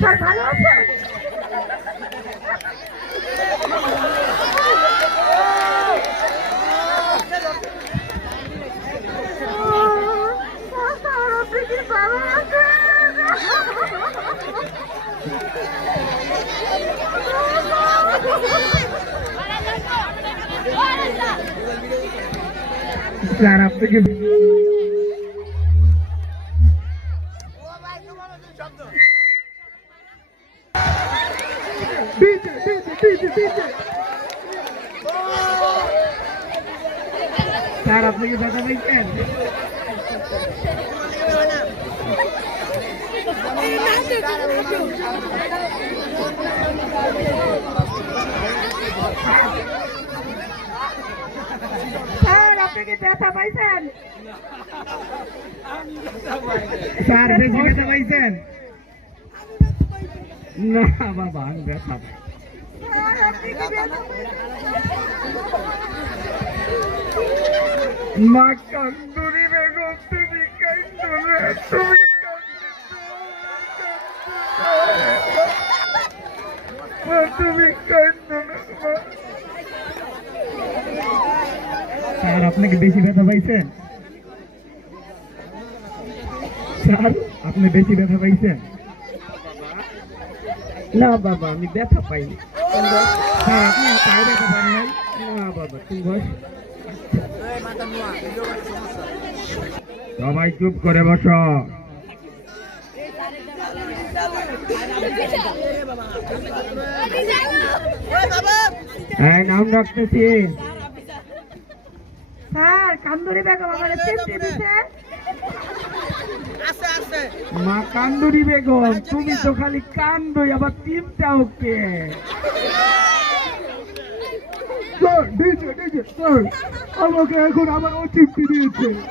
Sir ভালো আছেন? আপনি কি ভালো আছেন? স্যার আপনি কি স্যার আপনি কি ব্যথা পাইছেন? স্যার আপনি কি ব্যথা পাইছেন? স্যার বেশি ব্যথা পাইছেন? না বাবা আমি ব্যথা পাই। স্যার আপনি কি ব্যথা মা কান্দুরি বেগম তুমি কান্দো না, তুমি তুমি কান্দো না। স্যার আপনি কি বেশি ব্যথা পাইছেন? স্যার আপনি বেশি ব্যথা পাইছেন? না বাবা আমি ব্যথা পাইনি। স্যার আপনি পায়ে ব্যথা পান নাই? না বাবা তুমি বস। সবাই চুপ করে বসো। নাম রাখতেছি। স্যার কান্দুরি বেগম আমার চিমটি দিছে। মা কান্দুরি বেগম তুমি তো খালি কান্দই আবার চিমটা ওকে। আমাকে এখন আবার ও চিমটি দিয়েছে।